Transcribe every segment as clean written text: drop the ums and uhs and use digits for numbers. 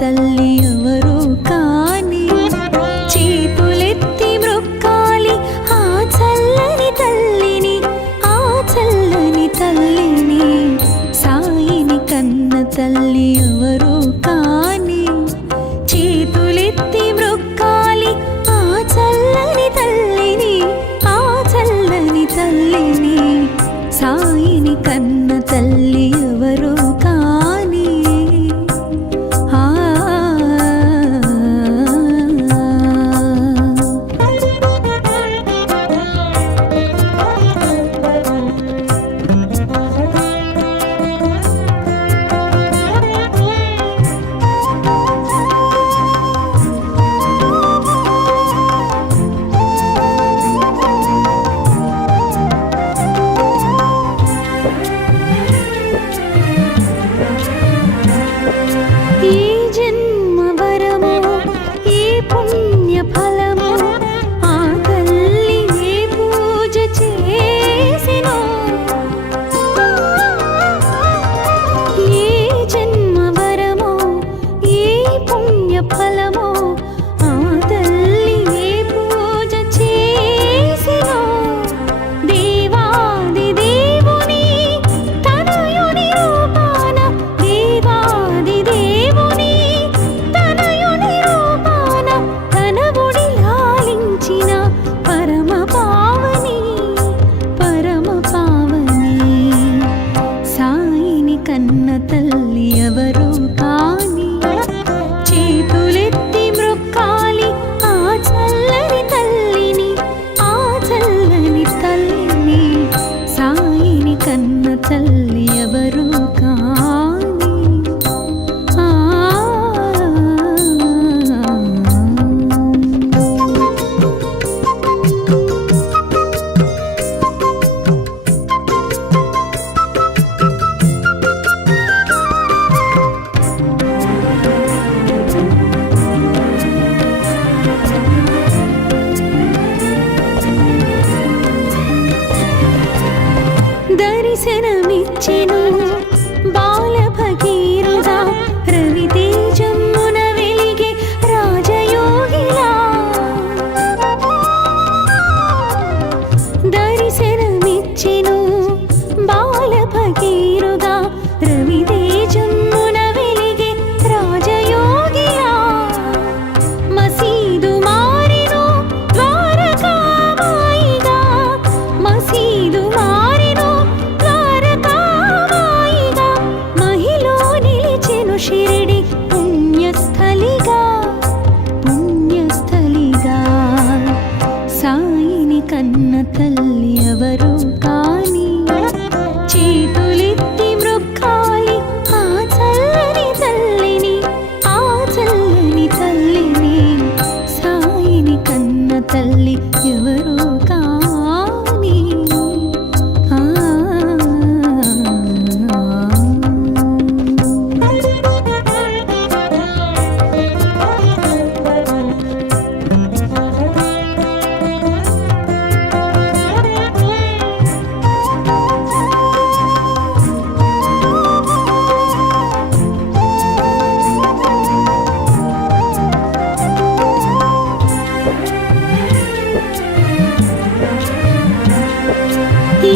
తల్లి ఎవరు కాని చేతులెత్తి మ్రొక్కాలి ఆ చల్లని తల్లిని, ఆ చల్లని తల్లిని. సాయిని కన్న తల్లి ఎవరు కాని చేతులెత్తి మ్రొక్కాలి ఆ చల్లని తల్లిని, ఆ చల్లని తల్లిని. సాయిని కన్న తల్లి ఎవరు కాని. దర్శనమిచ్చెను బాల భగీరథ రవితేజమున వెలిగే రాజయోగిలా. దర్శనమిచ్చెను బాల భగీరథ రవితేజమున వెలిగే రాజయోగిలా. మసీదు మారెను ద్వారకామాయిగా, మసీదు మారెను ద్వారకామాయిగా. మహిలో నిలిచెను షిరిడి పుణ్యస్థలిగా, పుణ్యస్థలిగా. సాయిని కన్న తల్లి ఎవరు కాని చేతులెత్తి మ్రొక్కాలి ఆ చల్లని తల్లిని, ఆ చల్లని తల్లిని. సాయిని కన్న తల్లి ఎవరు కాని.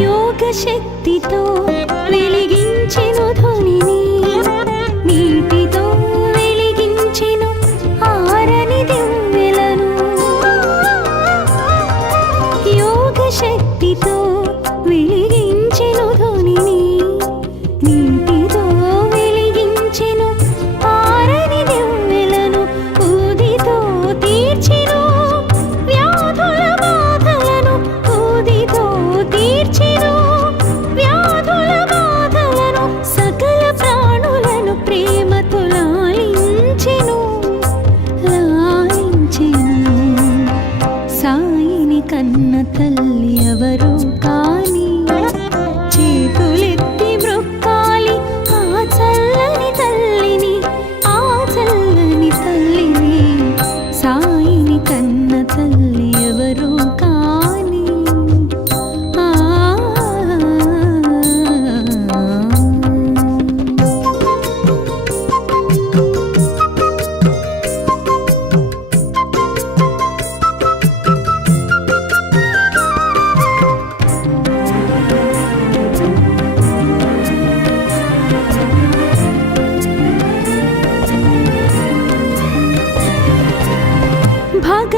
యోగ శక్తితో వెలిగించెను ధ్వనిని, నీటితో వెలిగించెను ఆరని దివ్వెలను. యోగ శక్తితో వెలిగించెను ధ్వనిని, నీటితో వెలిగించెను ఆరని దివ్వెలను. ఊదితో తీర్చెను వ్యాధుల బాధలను, ఊదితో తీర్చెను వ్యాధుల బాధలను. సకల ప్రాణులను ప్రేమతో లాలించెను, లాలించెను. సాయిని కన్న తల్లి ఎవరు కాని చేతులెత్తి మ్రొక్కాలి ఆ చల్లని తల్లిని, ఆ చల్లని తల్లిని. సాయిని కన్న తల్లి ఎవరు కాని.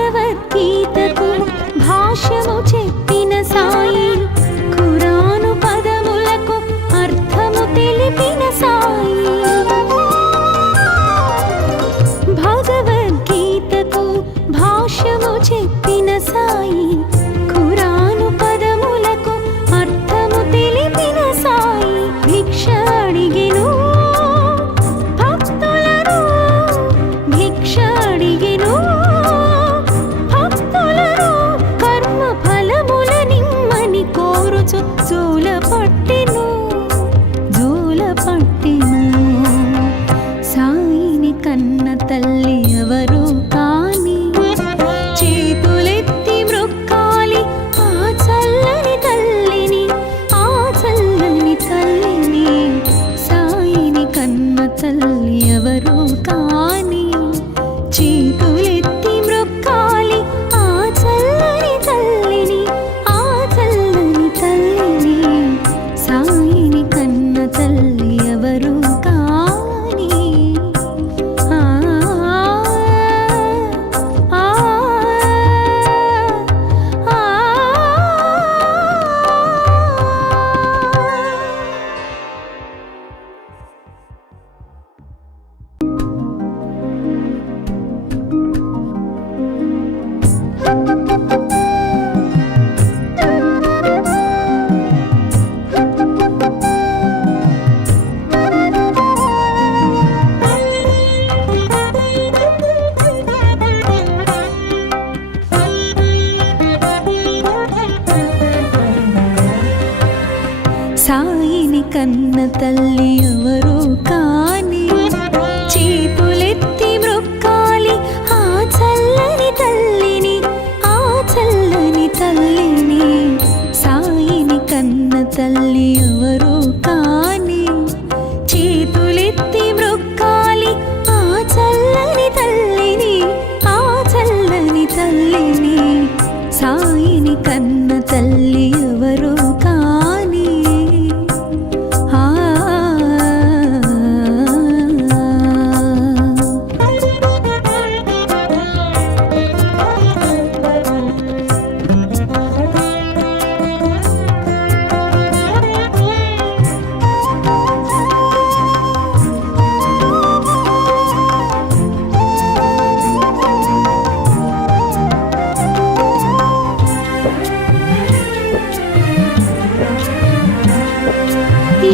భగవద్గీతకు భాష్యము చెప్పిన సాయి, ఖురాను పదములకు అర్థము తెలిపిన సాయి. భగవద్గీతకు భాష్యము చెప్పిన సాయి, ఖురాను పదములకు అర్థము తెలిపిన సాయి. భిక్ష అడిగెను భక్తులను, భిక్ష అడిగెను భక్తులను, కర్మ ఫలముల నిమ్మని కోరుచు జూల పట్టెను, జూల పట్టెను. సాయిని కన్న తల్లి ఎవరు కాని, చేతులెత్తి మ్రొక్కాలి ఆ చల్లని తల్లిని, ఆ చల్లని తల్లిని. సాయిని కన్న తల్లి ఎవరు కాని, చేతులెత్తి మ్రొక్కాలి ఆ చల్లని తల్లిని, ఆ చల్లని తల్లిని. సాయిని కన్న తల్లి ఎవరు కాని. ఆ ఆ ఆ సాయిని కన్న తల్లి ఎవరు కాని, చేతులెత్తి మ్రొక్కాలి ఆ చల్లని తల్లిని, ఆ చల్లని తల్లిని. సాయిని కన్న తల్లి ఎవరు కాని, చేతులెత్తి మ్రొక్కాలి ఆ చల్లని తల్లిని, ఆ చల్లని తల్లిని. సాయిని కన్న తల్లి ఎవరు కాని. ఆ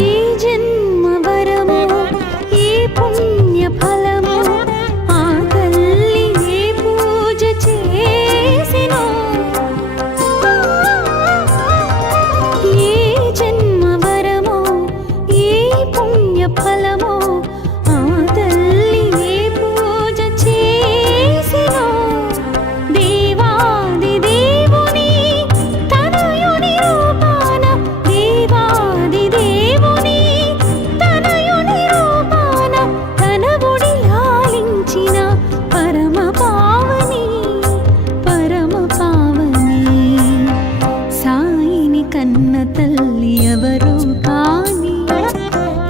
ఏ జన్మ వరమో, ఏ పుణ్య ఫలమో, ఆ తల్లి ఏ పూజ చేసినో. ఏ జన్మ వరమో, ఏ పుణ్య ఫలమో, ఆ తల్లి ఏ పూజ చేసినో. దేవాది దేవుని తనయుని రూపాన, దేవాది దేవుని తనయుని రూపాన, తన ఒడి లాలించిన పరమ పావని, పరమ పావని. సాయిని కన్న తల్లి ఎవరు కాని,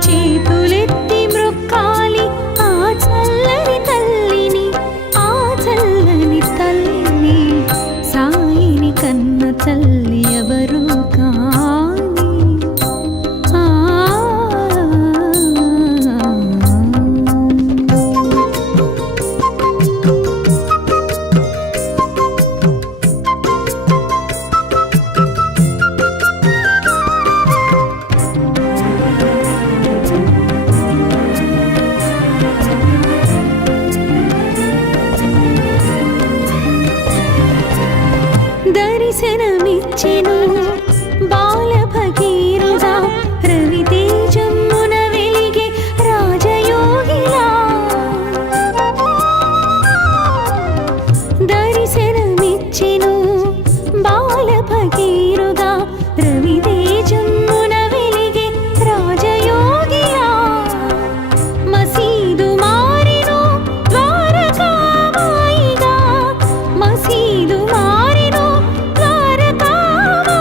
చేతులెత్తి మ్రొక్కాలి ఆ చల్లని తల్లిని, ఆ చల్లని తల్లిని. సాయిని కన్న తల్లి ఎవరు కాని. ఆ దర్శనమిచ్చెను బాల భగీరథ, రవితేజమ్మున వెలిగే రాజయోగిలా. దర్శనమిచ్చెను బాల భగీరథ, రవితేజమ్మున వెలిగే రాజయోగిలా. మసీదు మారెను ద్వారకామాయిగా, మసీదు మారెను ద్వారకామాయిగా.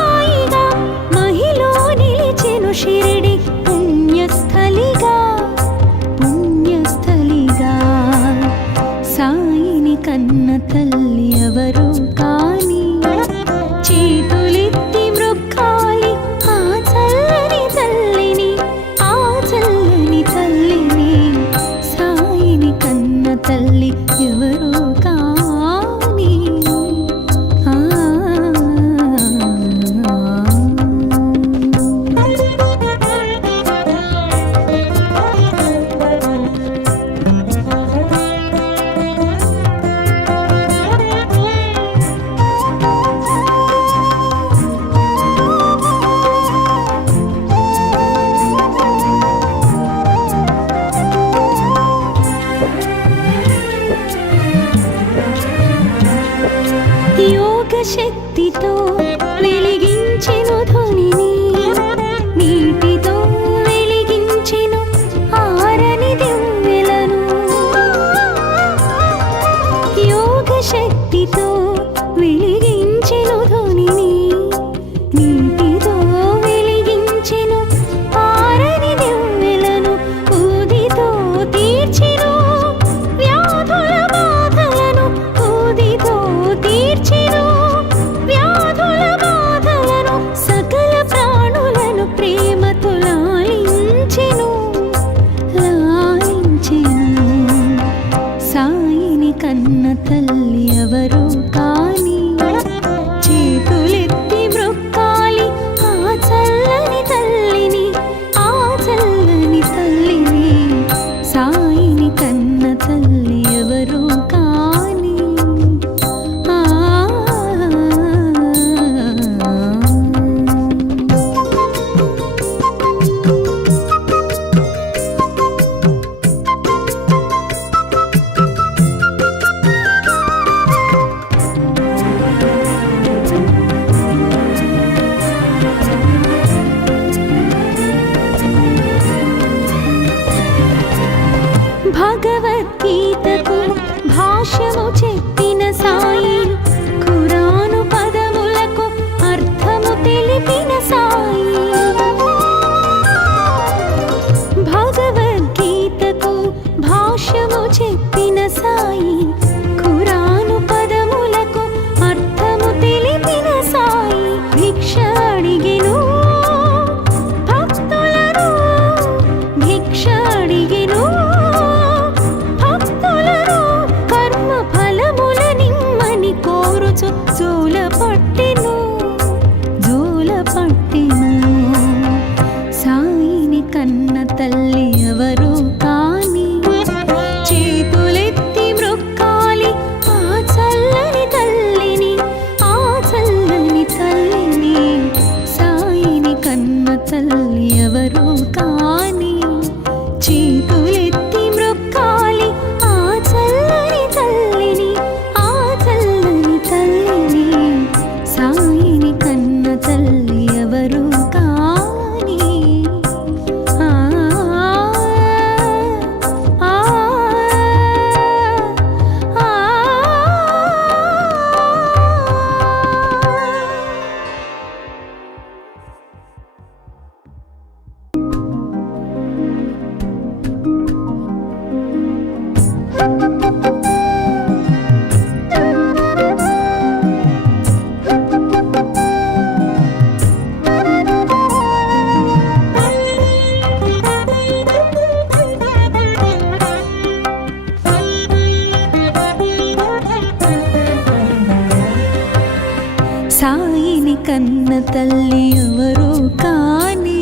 శక్తితో వెలిగించెను ధ్వనిని, నీటితో వెలిగించెను ఆరని దివ్వెలను. యోగ శక్తితో వెలిగించెను ధ్వనిని, నీటితో వెలిగించెను ఆరని దివ్వెలను. ఊదితో తీర్చెను వ్యాధుల బాధలను, ఊదితో తీర్చెను వ్యాధుల బాధలను. సకల ప్రాణులను ప్రేమతో లాలించెను, లాలించెను. సాయిని కన్న తల్లి ఎవరు కాని, చేతులెత్తి మ్రొక్కాలి ఆ చల్లని తల్లిని, ఆ చల్లని తల్లిని. సాయిని కన్న తల్లి ఎవరు కాని. ఆ భగవద్గీతకు భాష్యము చెప్పిన సాయి, ఖురాను పదములకు అర్థము తెలిపిన సాయి. భగవద్గీతకు భాష్యము చెప్పిన సాయి, ఖురాను పదములకు అర్థము తెలిపిన సాయి. భిక్ష అడిగెను భక్తులను, భిక్ష అడిగెను భక్తులను. కర్మ ఫలముల నిమ్మని కోరుచు జోల పట్టెను, జోల పట్టెను. సాయిని కన్న తల్లి ఎవరు కాని, చేతులెత్తి మ్రొక్కాలి ఆ చల్లని తల్లిని, ఆ చల్లని తల్లిని. సాయిని కన్న తల్లి ఎవరు కాని, చేతులెత్తి మ్రొక్కాలి ఆ చల్లని తల్లిని, ఆ చల్లని తల్లిని. సాయిని కన్న తల్లి ఎవరు కాని. ఆ ఆ ఆ సాయిని కన్న తల్లి ఎవరు కాని,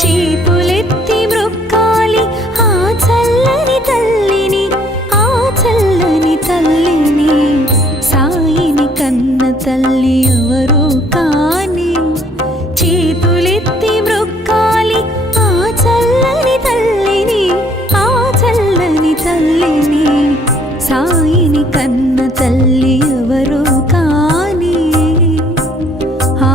చేతులెత్తి మ్రొక్కాలి ఆ చల్లని తల్లిని, ఆ చల్లని తల్లిని. సాయిని కన్న తల్లి ఎవరు కాని, చేతులెత్తి మ్రొక్కాలి ఆ చల్లని తల్లిని, ఆ చల్లని తల్లిని. సాయిని కన్న తల్లి ఎవరు కాని. ఆ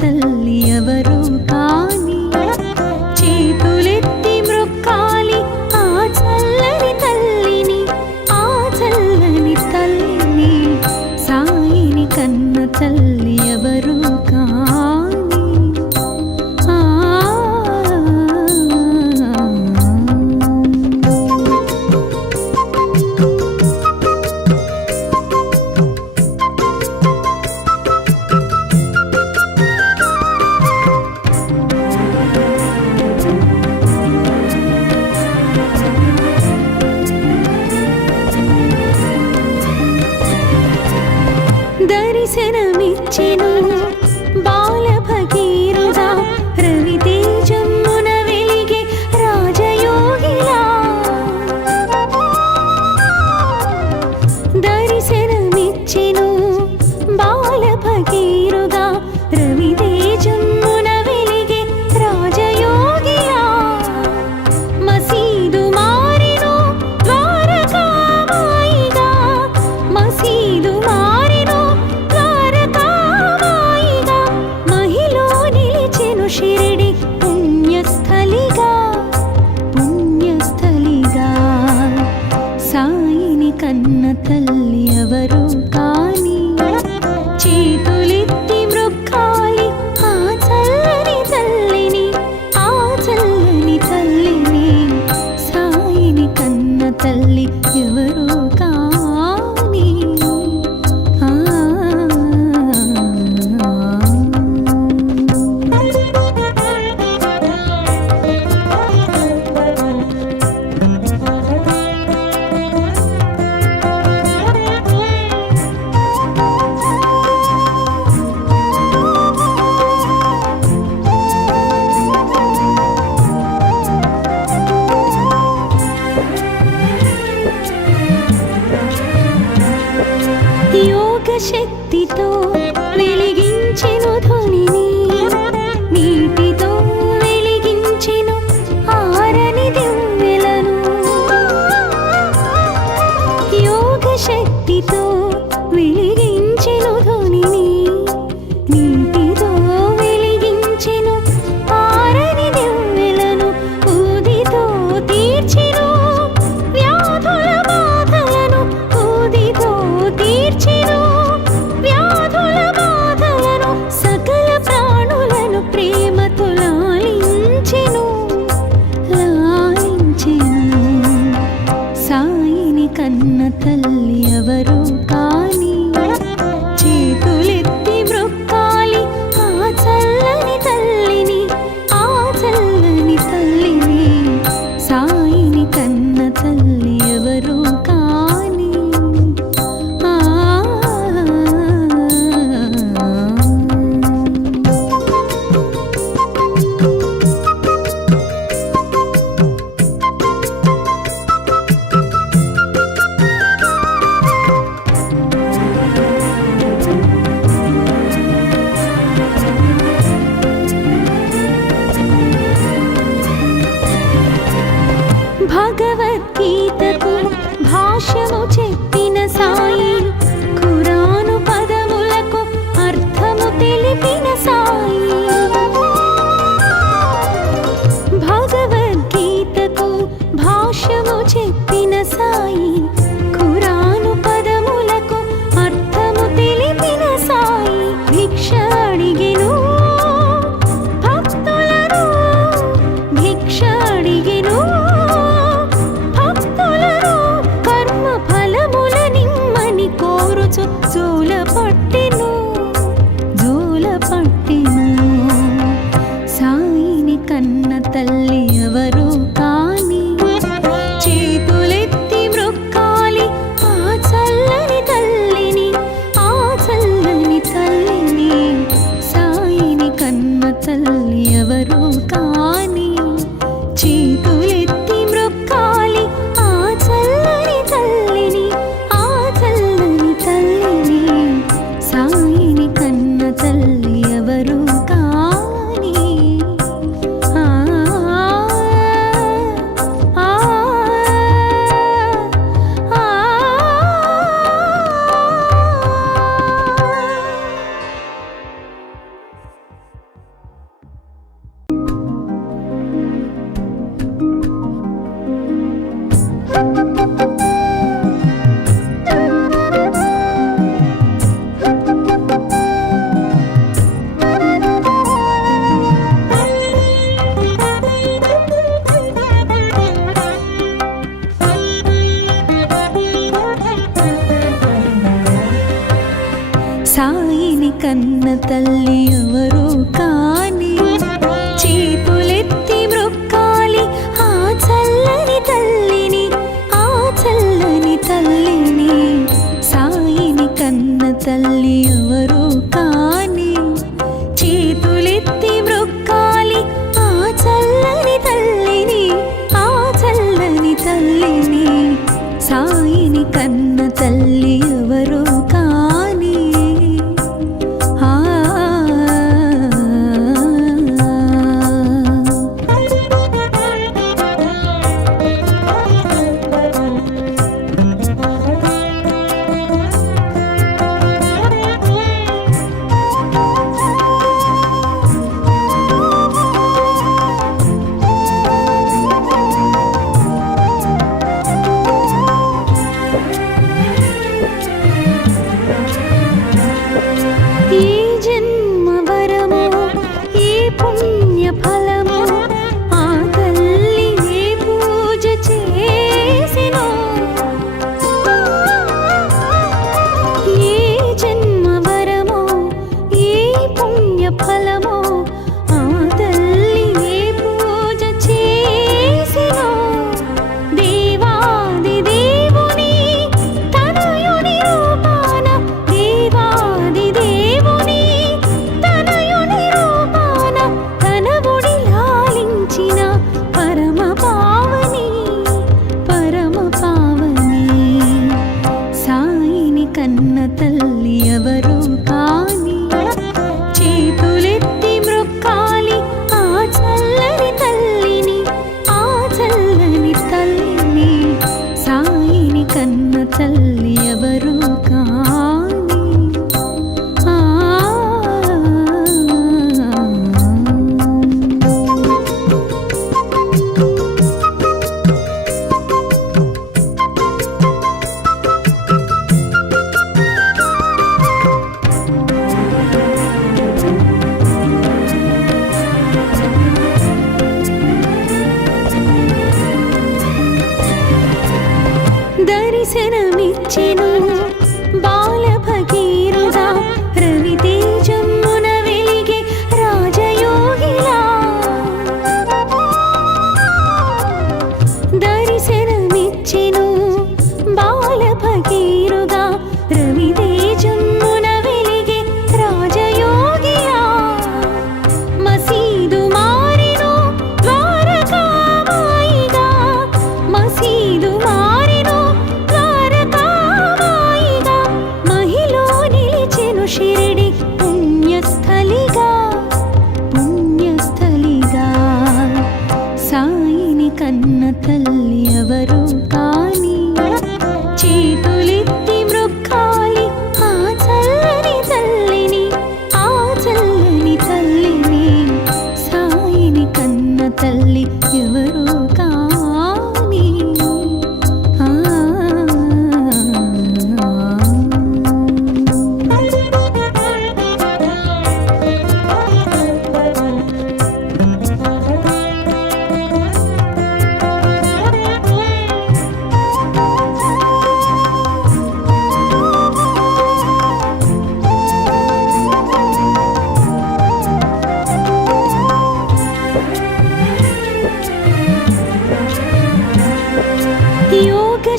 తల్లి షిరిడి పుణ్యస్థలిగా పుణ్యస్థలిగా సాయిని కన్న తల్లి ఎవరు కాని చేతులెత్తి మృక్కాలి ఆ చల్లని తల్లిని ఆ చల్లని తల్లిని సాయిని కన్న తల్లి ఎవరు కాని ఆ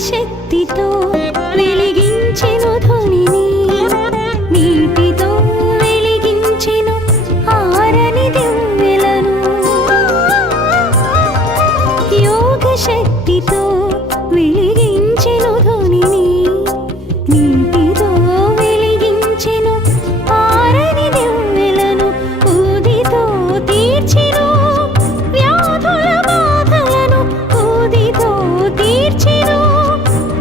శక్తితో వెలిగించెను ధ్వనిని, నీటితో వెలిగించెను ఆరని దివ్వెలను. యోగ శక్తితో వెలిగించెను ధ్వనిని, నీటితో వెలిగించెను ఆరని దివ్వెలను. ఊదితో తీర్చెను వ్యాధుల బాధలను, ఊదితో తీర్చెను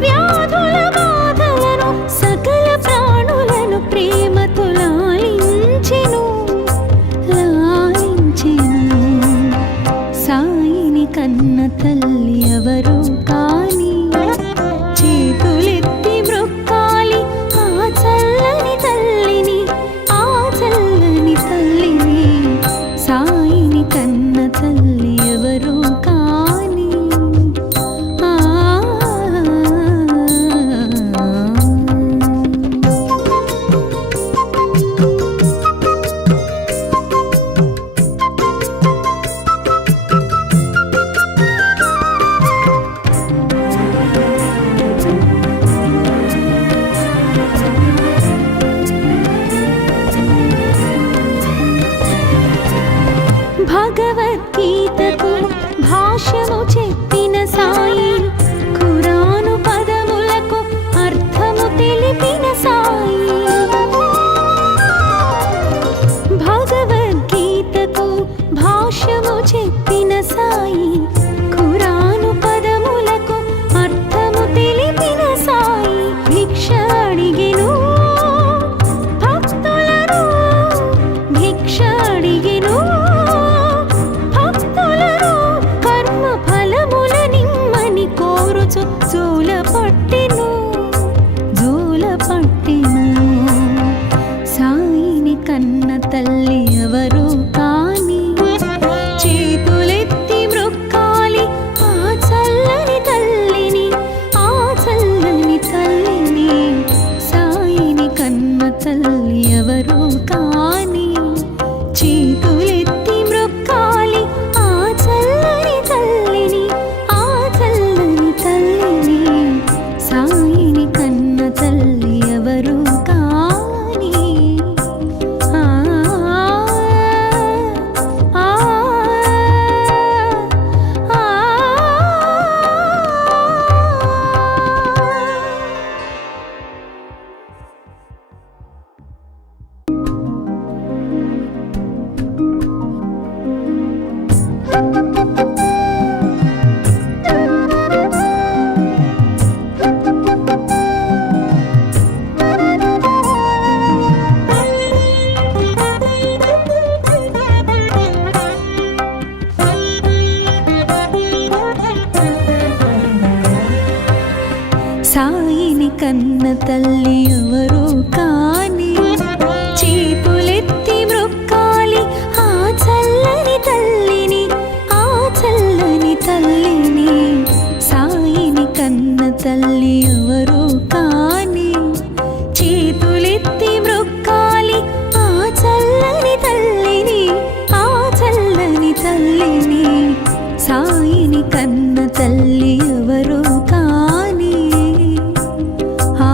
వ్యాధుల బాధలను. సకల ప్రాణులను ప్రేమతో లాలించెను, లాలించెను. సాయిని కన్న తల్లి ఎవరు కాని, చేతులెత్తి మ్రొక్కాలి ఆ చల్లని తల్లిని, ఆ చల్లని తల్లిని. సాయిని కన్న తల్లి ఎవరు కాని. ఆ భగవద్గీతకు భాష్యము చెప్పిన సాయి, ఖురాను పదములకు అర్థము తెలిపిన సాయి. భగవద్గీతకు భాష్యము చెప్పిన సాయి, ఖురాను పదములకు అర్థము తెలిపిన సాయి. భిక్ష అడిగెను భక్తులను, భిక్ష అడిగెను భక్తులను. కర్మ ఫలముల నిమ్మని కోరుచు జూల పట్టెను, జూల పట్టెను. సాయిని కన్న తల్లి ఎవరు కాని, చేతులెత్తి మ్రొక్కాలి ఆ చల్లని తల్లిని, ఆ చల్లని తల్లిని. సాయిని కన్న తల్లి ఎవరు కాని, చేతులెత్తి మ్రొక్కాలి ఆ చల్లని తల్లిని, ఆ చల్లని తల్లిని. సాయిని కన్న తల్లి ఎవరు కాని. ఆ ఆ ఆ సాయిని కన్న తల్లి ఎవరు కాని, చేతులెత్తి మ్రొక్కాలి ఆ చల్లని తల్లిని, ఆ చల్లని తల్లిని. సాయిని కన్న తల్లి ఎవరు కాని, చేతులెత్తి మ్రొక్కాలి ఆ చల్లని తల్లిని, ఆ చల్లని తల్లిని. సాయిని కన్న తల్లి ఎవరు కాని. ఆ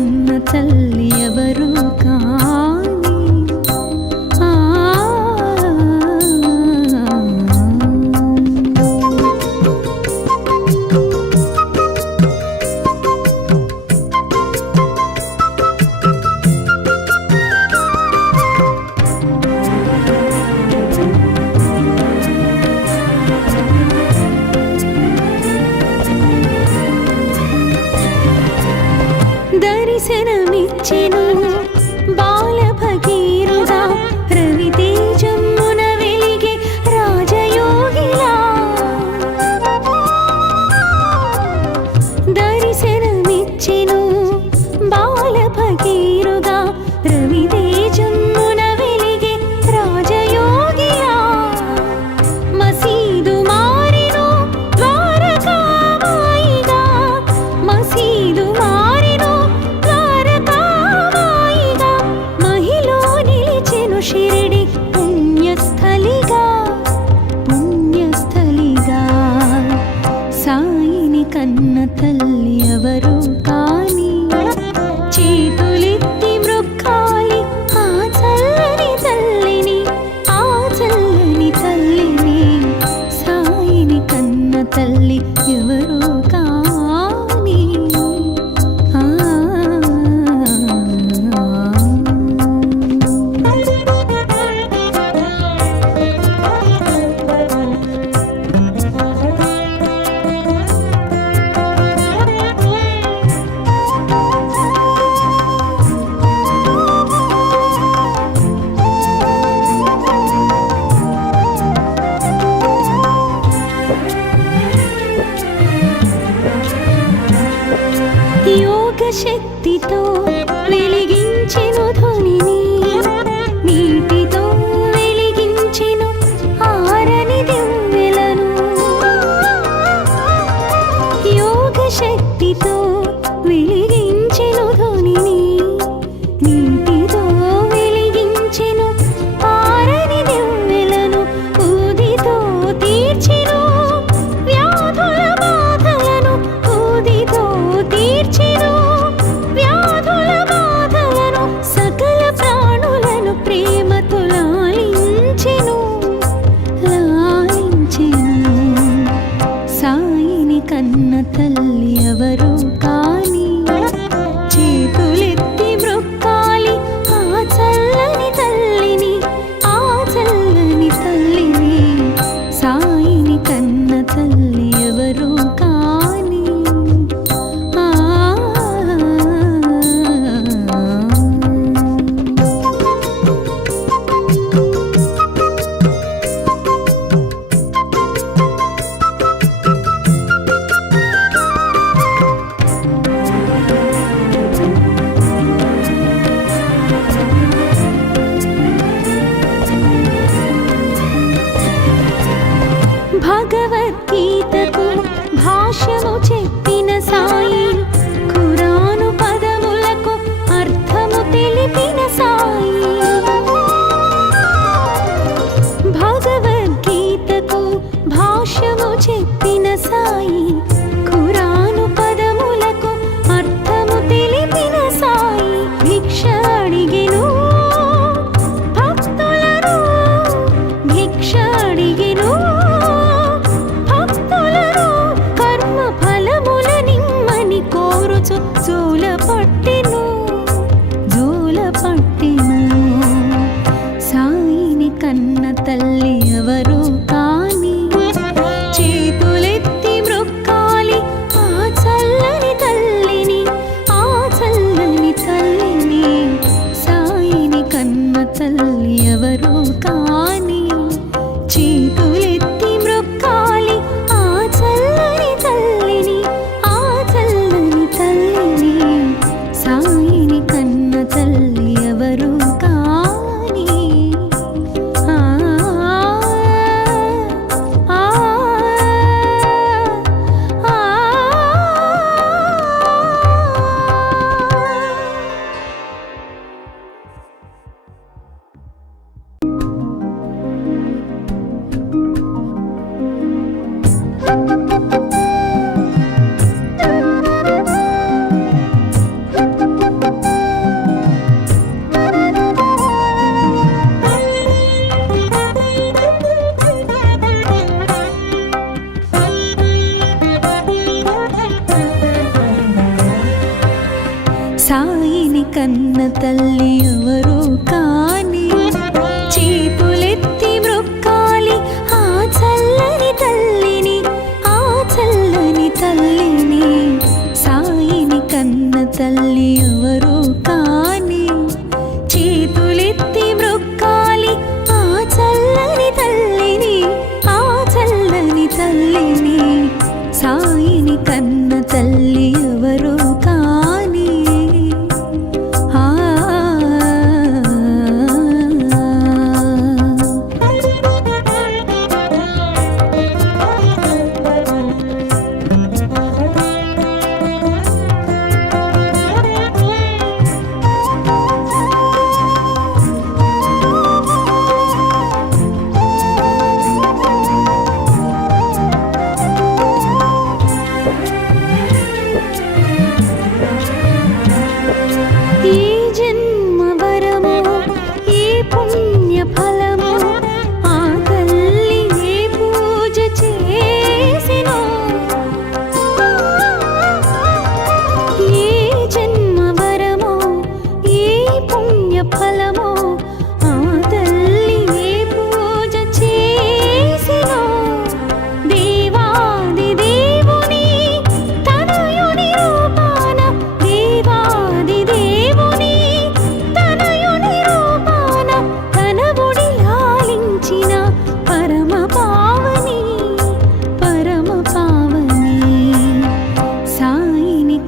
కన్న తల్లి ఎవరు కాని దర్శనమిచ్చెను బాల భగీరథ రవితేజమున వెలిగే రాజయోగిలా దర్శనమిచ్చెను బాల భగీరథ రవితేజమున వెలిగే రాజయోగిలా మసీదు మారెను ద్వారకామాయిగా మసీదు మారెను ద్వారకామాయిగా మహిలో నిలిచెను షిరిడి పుణ్యస్థలిగా పుణ్యస్థలిగా సాయిని కన్న తల్లి ఎవరు కాని చేతులెత్తి మ్రొక్కాలి ఆ చల్లని తల్లిని ఆ చల్లని తల్లిని సాయిని కన్న తల్లి ఎవరు కాని యోగ శక్తితో వెలిగించెను ధ్వనిని నీటితో వెలిగించెను ఆరని దివ్వెలను యోగ శక్తితో వెలిగించెను ధ్వనిని నీటితో వెలిగించెను ఆరని దివ్వెలను ఊదితో తీర్చెను వ్యాధుల బాధలను ఊదితో తీర్చెను వ్యాధుల బాధలను సకల ప్రాణులను ప్రేమతో లాలించెను లాలించెను సాయిని కన్న తల్లి ఎవరు కాని చేతులెత్తి మ్రొక్కాలి ఆ చల్లని తల్లిని ఆ చల్లని తల్లిని సాయిని కన్న తల్లి ఎవరు కాని భగవద్గీతకు భాష్యము చెప్పిన సాయి ఖురాను పదములకు అర్థము తెలిపిన సాయి భగవద్గీతకు భాష్యము చెప్పిన సాయి ఖురాను పదములకు అర్థము తెలిపిన సాయి భిక్ష అడిగెను భక్తులను భిక్ష అడిగెను కర్మ ఫలముల నిమ్మని కోరుచు జూల పట్టెను సాయిని కన్న తల్లి ఎవరు కాని చేతులెత్తి మ్రొక్కాలి ఆ చల్లని తల్లిని ఆ చల్లని తల్లిని సాయిని కన్న తల్లి ఎవరు కాని చేతులెత్తి మ్రొక్కాలి ఆ చల్లని తల్లిని ఆ చల్లని తల్లిని తల్లి ఎవరు కాని చేతులెత్తి మ్రొక్కాలి ఆ చల్లని తల్లిని, ఆ చల్లని తల్లిని. సాయిని కన్న తల్లి ఎవరు కాని చేతులెత్తి మ్రొక్కాలి ఆ చల్లని తల్లిని, ఆ చల్లని తల్లిని. సాయిని కన్న తల్లి ఎవరు కాని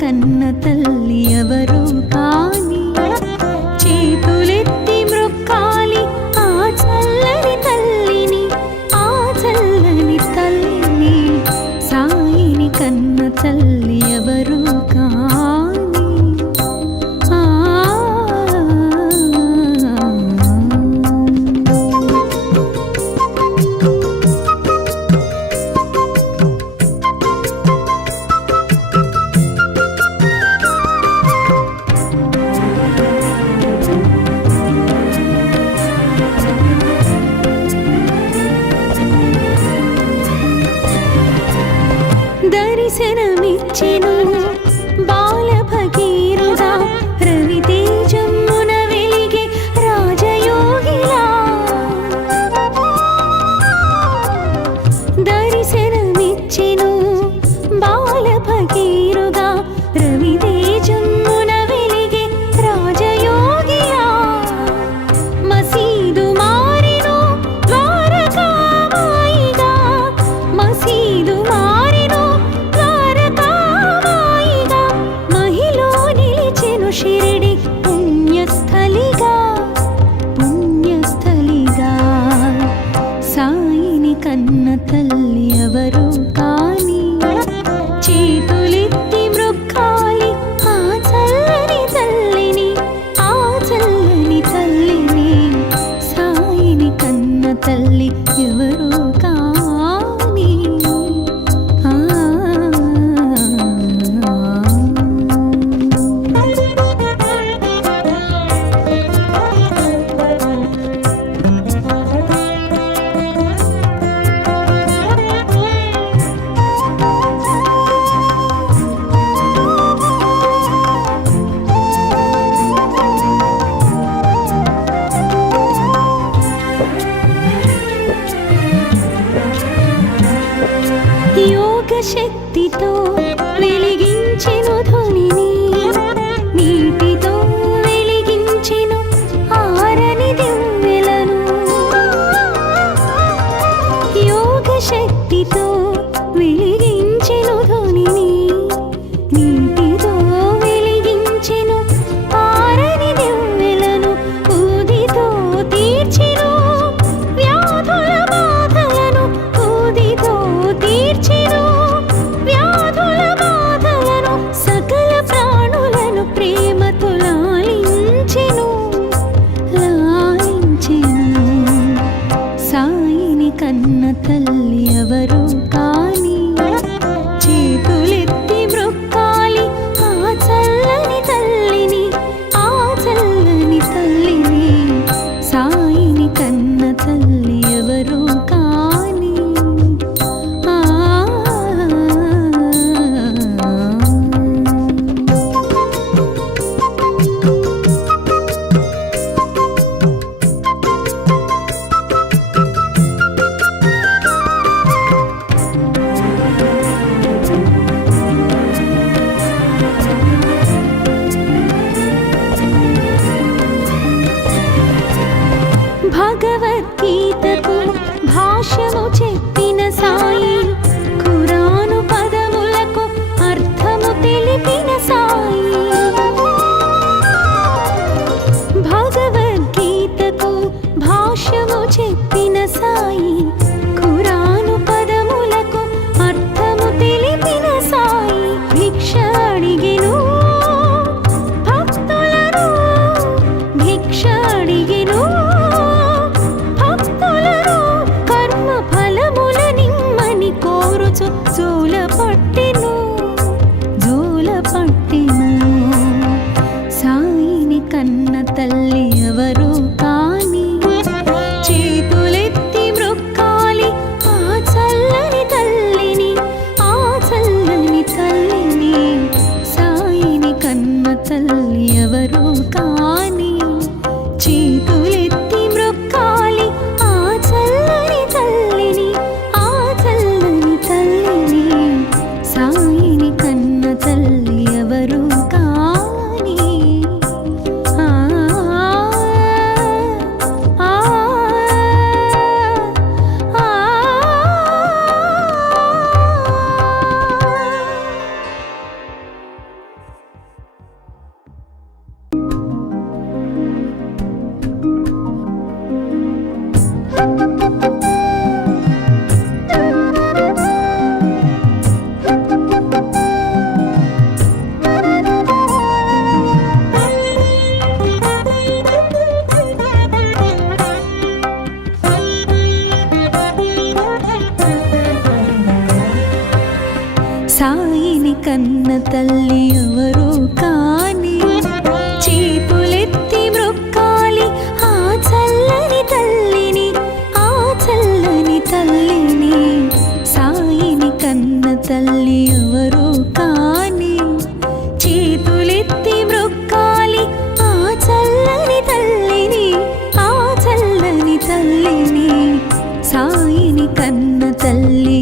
కన్న తల్లి ఎవరు కాని చేతులెత్తి మ్రొక్కాలి ఆ చల్లని తల్లిని, ఆ చల్లని తల్లిని. సాయిని కన్న తల్లి ఎవరు కాని దర్శనమిచ్చెను బాల భగీరథ రవితేజమున వెలిగే రాజయోగిలా. దర్శనమిచ్చెను బాల భగీరథ రవితేజమున వెలిగే రాజయోగిలా. మసీదు మారెను ద్వారకామాయిగా, మసీదు మారెను ద్వారకామాయిగా. సాయిని కన్న తల్లి ఎవరో కాని చేతులెత్తి మ్రొక్కాలి ఆ చల్లని తల్లిని, ఆ చల్లని తల్లిని. సాయిని కన్న తల్లి ఎవరో కాని చేతులెత్తి మ్రొక్కాలి ఆ చల్లని తల్లిని, ఆ చల్లని తల్లిని. సాయిని కన్న తల్లి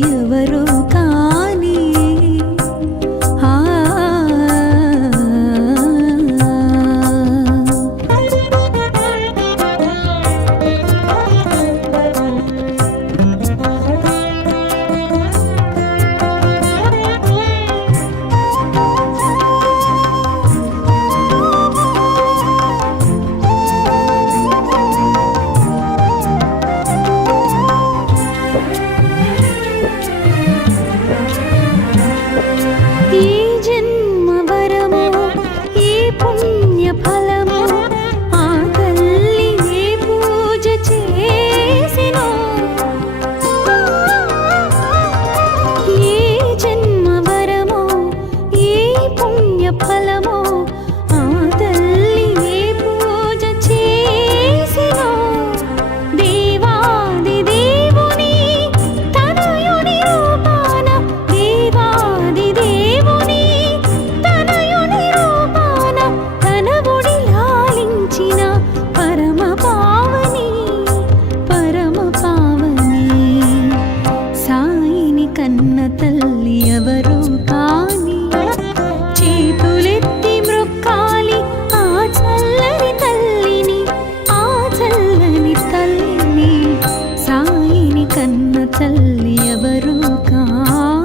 ఎవరో కాని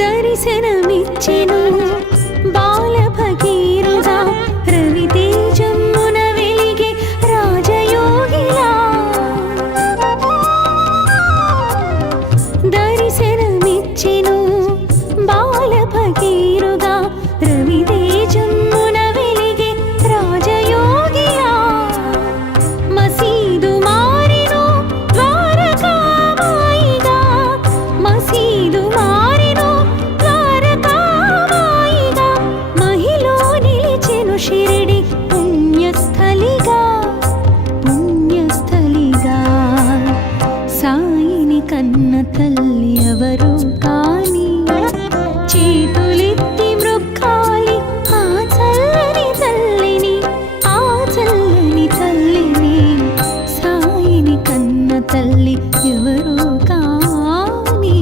దర్శనమిచ్చెను బాల భగీరథ రవితేజమున వెలిగే రాజయోగిలా. దర్శనమిచ్చెను బాల భగీరథ రవితేజమున వెలిగే రాజయోగిలా. మసీదు మారెను ద్వారకామాయిగా, మసీదు మారెను ద్వారకామాయిగా. మహిలో నిలిచెను షిరిడి పుణ్యస్థలిగా, పుణ్యస్థలిగా. సాయిని కన్న తల్లి ఎవరో కాని చేతులెత్తి మ్రొక్కాలి ఆ చల్లని తల్లిని, ఆ చల్లని తల్లిని. సాయిని కన్న తల్లి ఎవరో కాని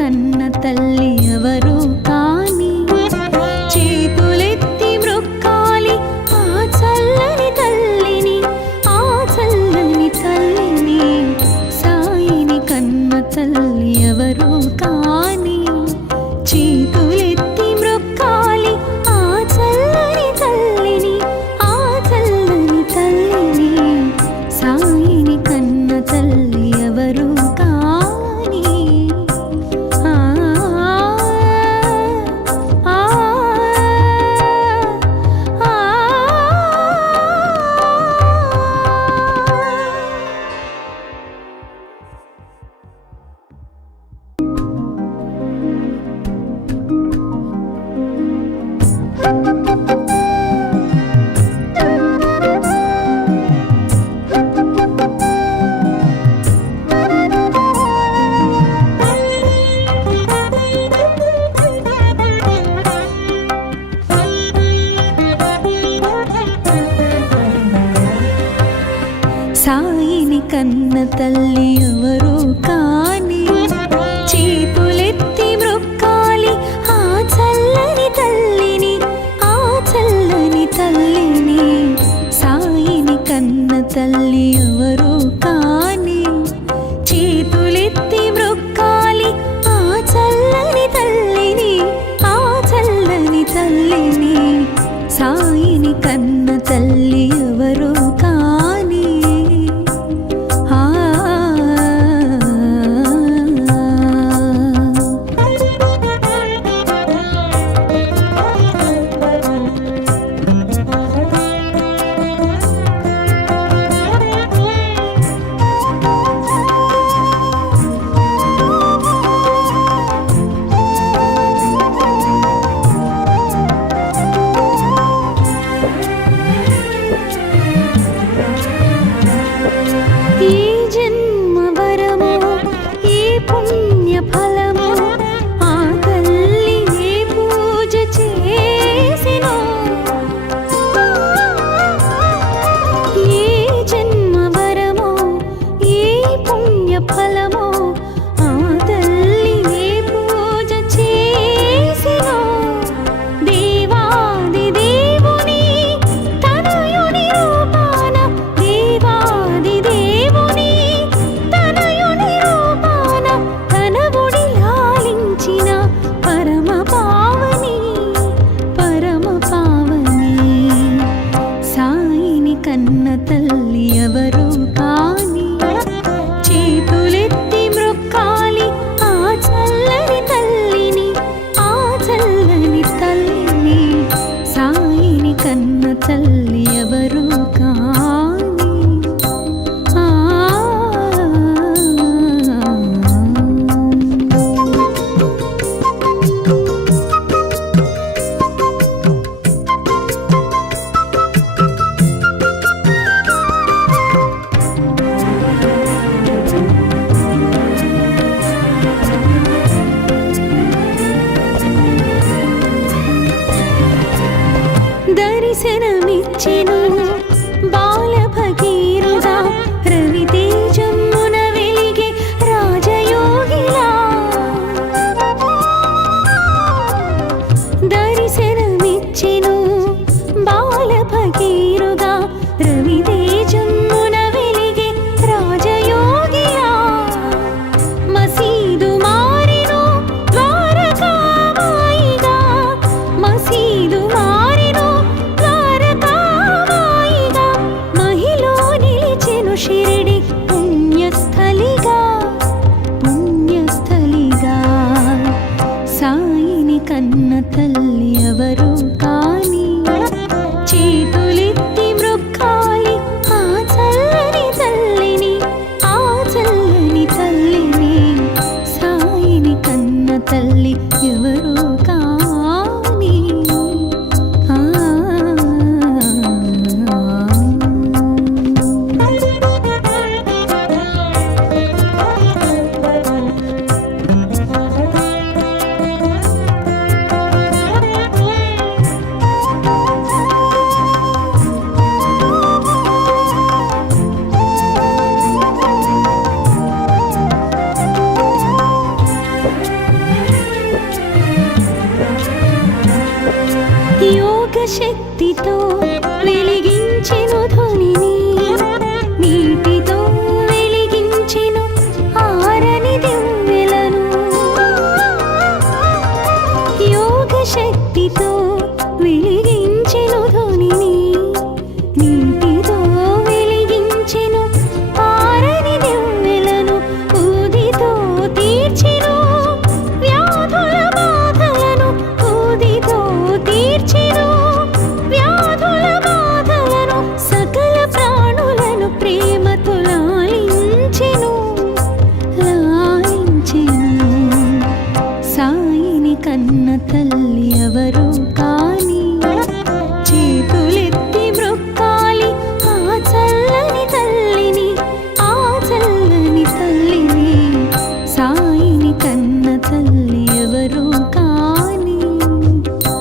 కన్న తల్లి ఎవరు కాని చేతులెత్తి మ్రొక్కాలి ఆ చల్లని తల్లిని, ఆ చల్లని తల్లిని. సాయిని కన్న తల్లి ఎవరు కాని చేతులెత్తి మ్రొక్కాలి ఆ చల్లని తల్లిని, ఆ చల్లని తల్లిని. సాయిని కన్న తల్లి ఎవరు కాని. ఆ ఆ ఆ సాయిని కన్న తల్లి ఎవరు కాని చేతులెత్తి మ్రొక్కాలి ఆ చల్లని తల్లిని, ఆ చల్లని తల్లిని. సాయిని కన్న తల్లి ఎవరు కాని చేతులెత్తి మ్రొక్కాలి ఆ చల్లని తల్లిని, ఆ చల్లని తల్లిని. సాయిని కన్న తల్లి ఎవరు కాని. ఆ ఏ జన్మ వరమో ఏ పుణ్య ఫలమో ఆ తల్లి ఏ పూజ చేసినో. ఏ జన్మ వరమో ఏ పుణ్య ఫలమో ఆ తల్లి ఏ పూజ చేసినో. దేవాది దేవుని తనయుని రూపాన, దేవాది దేవుని తనయుని రూపాన తన ఒడి లాలించిన పరమ పావని, పరమ పావని. సాయిని కన్న తల్లి ఎవరు కాని చేతులెత్తి మ్రొక్కాలి ఆ చల్లని తల్లిని, ఆ చల్లని తల్లిని. సాయిని కన్న తల్లి ఎవరు కాని. ఆ దర్శనమిచ్చెను బాల భగీరుడా, రవితేజమ్మున వెలిగే రాజయోగిలా. దర్శనమిచ్చెను బాల భగీరుడా, రవితేజమ్మున వెలిగే రాజయోగిలా. మసీదు మారెను ద్వారకామాయిగా, మసీదు మారెను ద్వారకామాయిగా. మహిలో నిలిచెను షిరిడి పుణ్యస్థలిగా, పుణ్యస్థలిగా. సాయిని కన్న తల్లి ఎవరు కాని చేతులెత్తి మ్రొక్కాలి ఆ చల్లని తల్లిని, ఆ చల్లని తల్లిని. సాయిని కన్న తల్లి ఎవరు కాని. ఆ శక్తితో వెలిగించెను ధ్వనిని, నీటితో వెలిగించెను ఆరని దివ్వెలను. యోగ శక్తితో వెలిగించెను ధ్వనిని, నీటితో వెలిగించెను ఆరని దివ్వెలను. ఊదితో తీర్చెను వ్యాధుల బాధలను, ఊదితో తీర్చెను వ్యాధుల బాధలను. సకల ప్రాణులను ప్రేమతో లాలించెను, లాలించెను. సాయిని కన్న తల్లి ఎవరు కాని, చేతులెత్తి మ్రొక్కాలి ఆ చల్లని తల్లిని, ఆ చల్లని తల్లిని. సాయిని కన్న తల్లి ఎవరు కాని. ఆ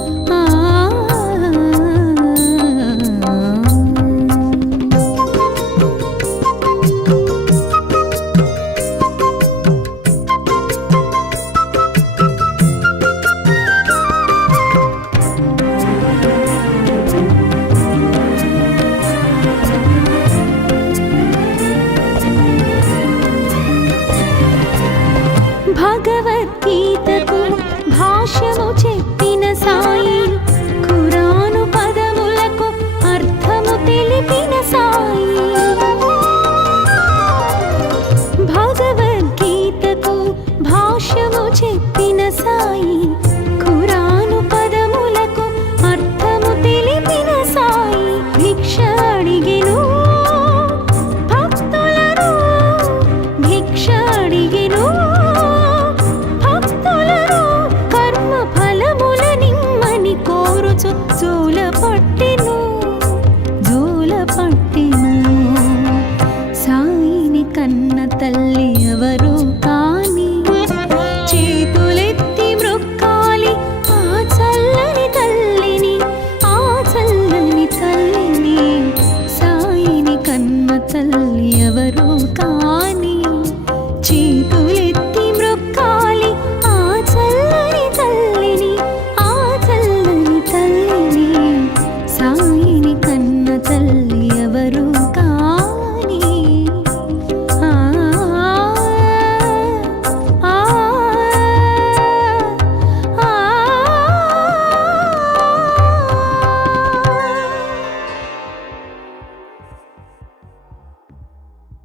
భగవద్గీతకు భాష్యము చెప్పిన సాయి, ఖురాను పదములకు అర్థము తెలిపిన సాయి. భగవద్గీతకు భాష్యము చెప్పిన సాయి,